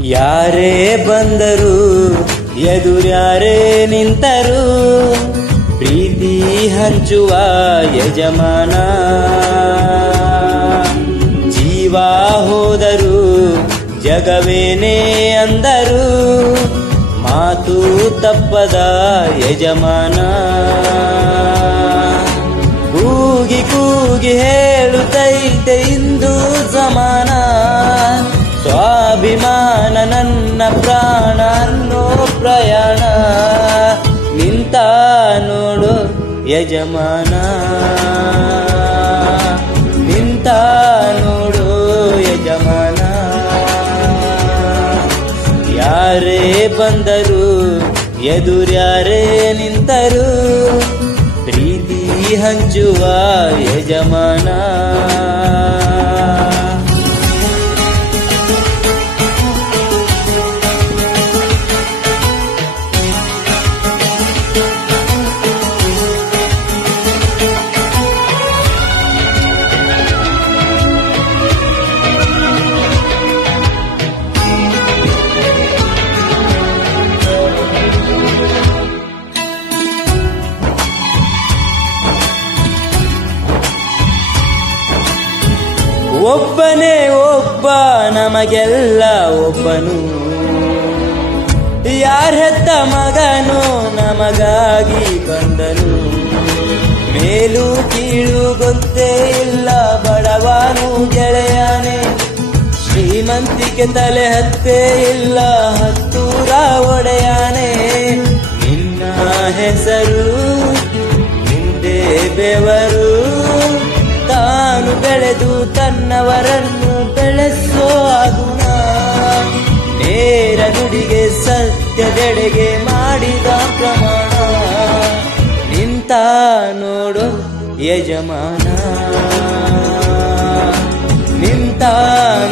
ಯಾರೇ ಬಂದರು ಎದುರ್ಯಾರೇ ನಿಂತರು ಪ್ರೀತಿ ಹಂಚುವ ಯಜಮಾನ. ಜೀವ ಹೋದರು ಜಗವೇನೇ ಅಂದರು ಮಾತು ತಪ್ಪದ ಯಜಮಾನ. ಕೂಗಿ ಕೂಗಿ ಹೇಳುತ್ತೈತೆ ಇಂದು ಸಮಾನ, ಸ್ವಾಭಿಮಾನ ನನ್ನ ಪ್ರಾಣ ಅನ್ನೋ ಪ್ರಯಾಣ. ನಿಂತ ನೋಡು ಯಜಮಾನ, ನಿಂತ ನೋಡು ಯಜಮಾನ. ಯಾರೇ ಬಂದರು ಎದುರ್ಯಾರೇ ನಿಂತರು ಪ್ರೀತಿ ಹಂಚುವ ಯಜಮಾನ. ಒಬ್ಬನೇ ಒಬ್ಬ ನಮಗೆಲ್ಲ ಒಬ್ಬನು, ಯಾರ ಹೆತ್ತ ಮಗನು ನಮಗಾಗಿ ಬಂದನು. ಮೇಲು ಕೀಳು ಗೊತ್ತೇ ಇಲ್ಲ ಬಡವನು ಗೆಳೆಯನೇ, ಶ್ರೀಮಂತಿಕೆ ತಲೆ ಹತ್ತೇ ಇಲ್ಲ ಹತ್ತೂರ ಒಡೆಯಾನೆ. ನಿನ್ನ ಹೆಸರು ನಿಂದೆ ಬೆವರು, ತಾನು ಬೆಳೆದು ತನ್ನವರನ್ನು ಬೆಳೆಸೋ ಗುಣ. ನೇರ ನುಡಿಗೆ ಸತ್ಯದೆಡೆಗೆ ಮಾಡಿದ ಪ್ರಮಾಣ. ನಿಂತ ನೋಡು ಯಜಮಾನ, ನಿಂತ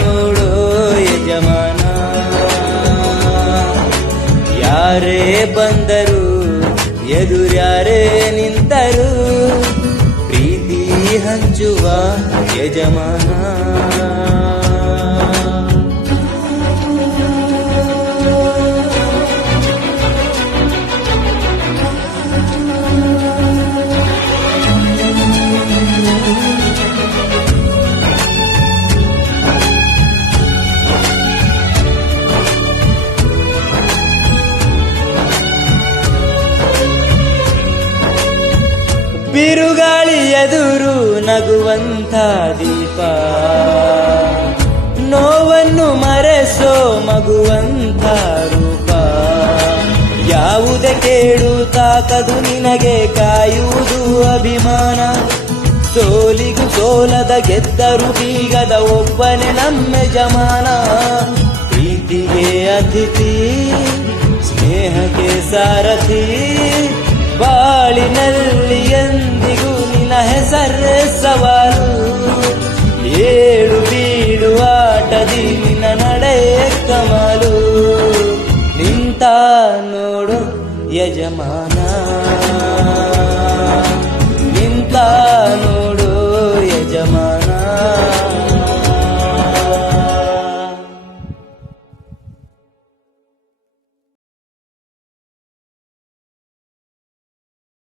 ನೋಡು ಯಜಮಾನ. ಯಾರೇ ಬಂದರು ಎದುರ್ಯಾರೇ ನಿಂತರು ಪ್ರೀತಿ ಹಂಚುವ ಯಜಮಾನ. ಬಿರುಗಾಳಿ ಎದುರು ನಗುವಂಥ ದೀಪ, ನೋವನ್ನು ಮರೆಸೋ ಮಗುವಂಥ ರೂಪ. ಯಾವುದೇ ಕೇಡು ತಾಕದು ನಿನಗೆ ಕಾಯುವುದು ಅಭಿಮಾನ. ಸೋಲಿಗೂ ಸೋಲದ ಗೆದ್ದರು ಬೀಗದ ಒಬ್ಬನೇ ನಮ್ಮ ಯಜಮಾನ. ಪ್ರೀತಿಗೆ ಅತಿಥಿ ಸ್ನೇಹಕ್ಕೆ ಸಾರಥಿ, ಬಾಳಿನಲ್ಲಿ ಎಂದಿಗೂ ನಿನ್ನ ಹೆಸರೇ ಸವಾಲು. ಏಳು ಬೀಳು ಆಟದಿ ನಿನ್ನ ನಡೆಯೇ ಕಮಾಲು. ನಿಂತ ನೋಡು ಯಜಮಾನ,